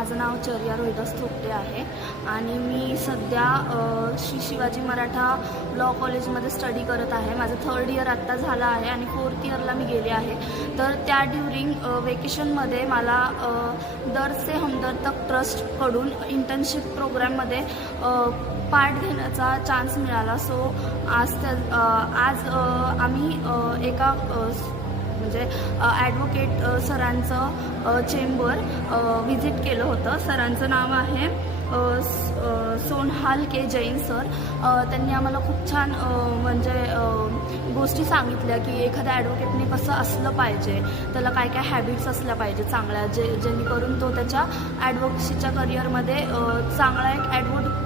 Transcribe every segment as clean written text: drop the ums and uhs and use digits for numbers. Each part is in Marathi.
माझं नाव चर्या रोहिदास थोपटे आहे आणि मी सध्या श्री शिवाजी मराठा लॉ कॉलेजमध्ये स्टडी करत आहे. माझं 3rd इयर आत्ता झालं आहे आणि 4th इयरला मी गेले आहे. तर त्या ड्युरिंग वेकेशनमध्ये मला दर से हमदर्द तक ट्रस्टकडून इंटर्नशिप प्रोग्राममध्ये पार्ट घेण्याचा चान्स मिळाला. सो आज आम्ही एका म्हणजे ॲडव्होकेट सरांचं चेंबर व्हिजिट केलं होतं. सरांचं नाव आहे सोनहाल के जैन सर. त्यांनी आम्हाला खूप छान म्हणजे गोष्टी सांगितल्या की एखाद्या ॲडव्होकेटने कसं असलं पाहिजे, त्याला काय काय हॅबिट्स असल्या पाहिजे चांगल्या, जेणेकरून तो त्याच्या ॲडव्होकेसीच्या करिअरमध्ये चांगला एक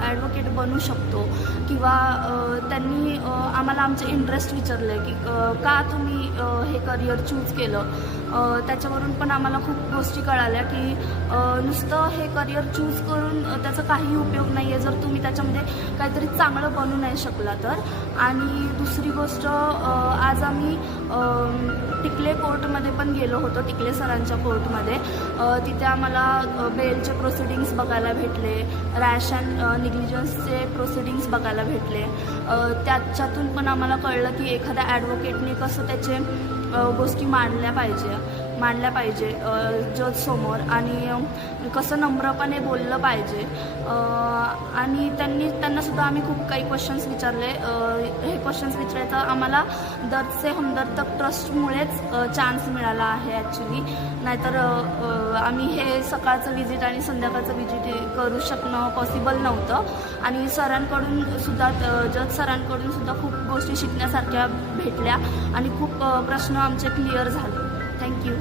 ॲडव्होकेट बनू शकतो. किंवा त्यांनी आम्हाला आमचे इंटरेस्ट विचारले की का तुम्ही हे करिअर चूज केलं. त्याच्यावरून पण आम्हाला खूप गोष्टी कळाल्या की नुसतं हे करिअर चूज करून त्याचा काही उपयोग नाही आहे जर तुम्ही त्याच्यामध्ये काहीतरी चांगलं बनू नाही शकला तर. आणि दुसरी गोष्ट, आज आम्ही टिकले कोर्टमध्ये पण गेलो होतो, टिकले सरांच्या कोर्टमध्ये. तिथे आम्हाला बेलचे प्रोसिडिंग्स बघायला भेटले, रॅश अँड निग्लिजन्सचे प्रोसिडिंग्स बघायला भेटले. त्याच्यातून पण आम्हाला कळलं की एखाद्या ॲडव्होकेटने कसं त्याचे गोष्टी मांडल्या पाहिजे जजसमोर आणि कसं नम्रपणे बोललं पाहिजे. आणि त्यांनासुद्धा आम्ही खूप काही क्वेश्चन्स विचारले. हे क्वेश्चन्स विचारायचं आम्हाला दर्द से हमदर्द तक ट्रस्टमुळेच चान्स मिळाला आहे ॲक्च्युली. नाहीतर आम्ही हे सकाळचं विजिट आणि संध्याकाळचं विजिट करू शकणं पॉसिबल नव्हतं. आणि सरांकडून सुद्धा जज सरांकडून सुद्धा खूप गोष्टी शिकण्यासारख्या भेटल्या आणि खूप प्रश्न आमचे क्लिअर झाले. थँक्यू.